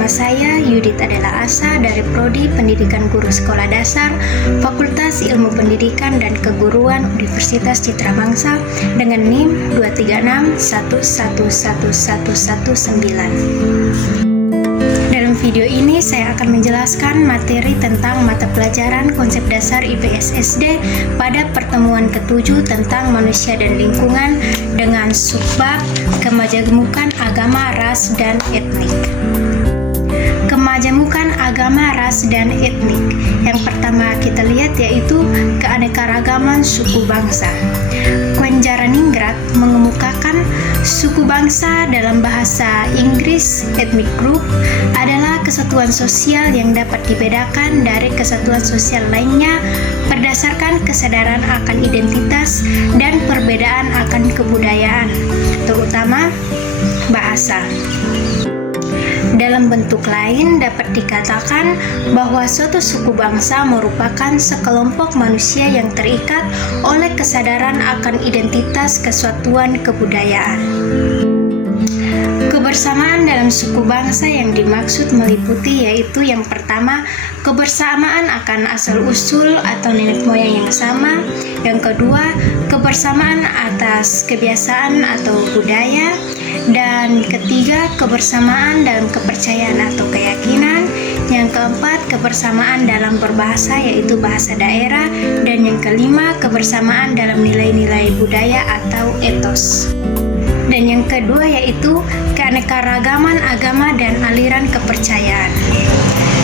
Nama saya Yudit adalah Asa dari Prodi Pendidikan Guru Sekolah Dasar, Fakultas Ilmu Pendidikan dan Keguruan Universitas Citra Bangsa dengan NIM 236111119. Dalam video ini saya akan menjelaskan materi tentang mata pelajaran konsep dasar IPS SD pada pertemuan ke-7 tentang manusia dan lingkungan dengan subbab kemajemukan agama, ras, dan etnik. Kemajemukan agama, ras, dan etnik. Yang pertama kita lihat yaitu keanekaragaman suku bangsa. Kwenjaraningrat mengemukakan suku bangsa dalam bahasa Inggris ethnic group adalah kesatuan sosial yang dapat dibedakan dari kesatuan sosial lainnya berdasarkan kesadaran akan identitas dan perbedaan akan kebudayaan, terutama bahasa. Dalam bentuk lain dapat dikatakan bahwa suatu suku bangsa merupakan sekelompok manusia yang terikat oleh kesadaran akan identitas kesatuan kebudayaan. Kebersamaan dalam suku bangsa yang dimaksud meliputi yaitu yang pertama, kebersamaan akan asal-usul atau nenek moyang yang sama. Yang kedua, kebersamaan atas kebiasaan atau budaya. Dan ketiga, kebersamaan dalam kepercayaan atau keyakinan. Yang keempat, kebersamaan dalam berbahasa yaitu bahasa daerah. Dan yang kelima, kebersamaan dalam nilai-nilai budaya atau etos. Dan yang kedua yaitu keanekaragaman agama dan aliran kepercayaan.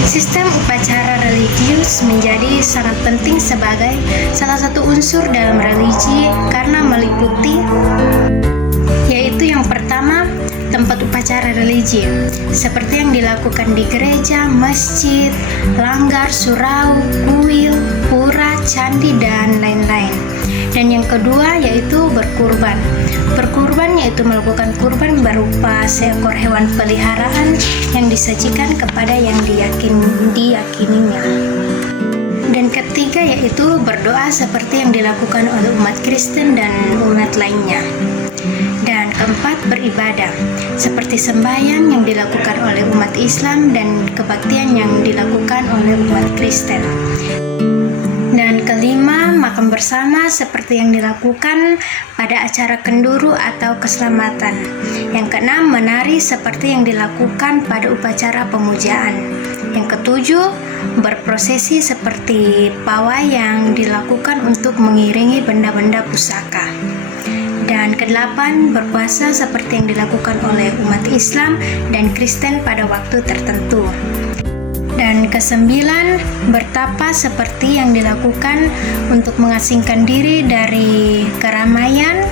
Sistem upacara religius menjadi sangat penting sebagai salah satu unsur dalam religi karena meliputi yaitu yang pertama, tempat upacara religi seperti yang dilakukan di gereja, masjid, langgar, surau, kuil, pura, candi, dan lain-lain. Dan yang kedua yaitu berkurban. Berkurban yaitu melakukan kurban berupa seekor hewan peliharaan yang disajikan kepada yang diyakininya. Dan ketiga yaitu berdoa seperti yang dilakukan oleh umat Kristen dan umat lainnya. Dan keempat, beribadah seperti sembahyang yang dilakukan oleh umat Islam dan kebaktian yang dilakukan oleh umat Kristen. Dan kelima, makan bersama seperti yang dilakukan pada acara kenduru atau keselamatan. Yang keenam, menari seperti yang dilakukan pada upacara pemujaan. Yang ketujuh, berprosesi seperti pawai yang dilakukan untuk mengiringi benda-benda pusaka. Dan kedelapan, berpuasa seperti yang dilakukan oleh umat Islam dan Kristen pada waktu tertentu. Dan kesembilan, bertapa seperti yang dilakukan untuk mengasingkan diri dari keramaian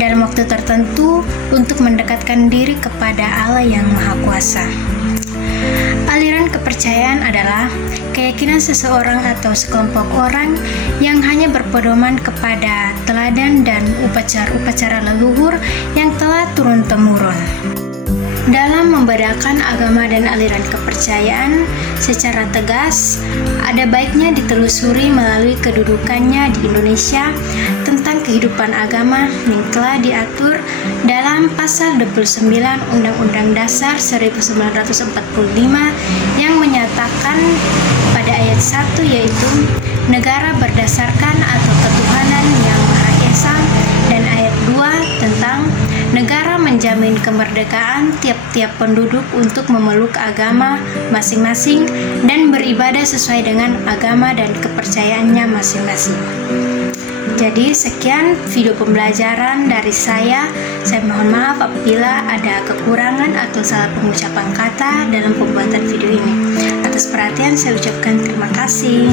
dalam waktu tertentu untuk mendekatkan diri kepada Allah yang Maha Kuasa. Aliran kepercayaan adalah keyakinan seseorang atau sekelompok orang yang hanya berpedoman kepada teladan dan upacara-upacara leluhur yang telah turun-temurun. Dalam membedakan agama dan aliran kepercayaan secara tegas, ada baiknya ditelusuri melalui kedudukannya di Indonesia tentang kehidupan agama yang telah diatur dalam Pasal 29 Undang-Undang Dasar 1945 yang menyatakan pada ayat 1 yaitu negara berdasarkan atau ketuhanan yang Maha Esa, dan ayat 2 tentang negara menjamin kemerdekaan tiap-tiap penduduk untuk memeluk agama masing-masing dan beribadah sesuai dengan agama dan kepercayaannya masing-masing. Jadi sekian video pembelajaran dari saya. Saya mohon maaf apabila ada kekurangan atau salah pengucapan kata dalam pembuatan video ini. Atas perhatian saya ucapkan terima kasih.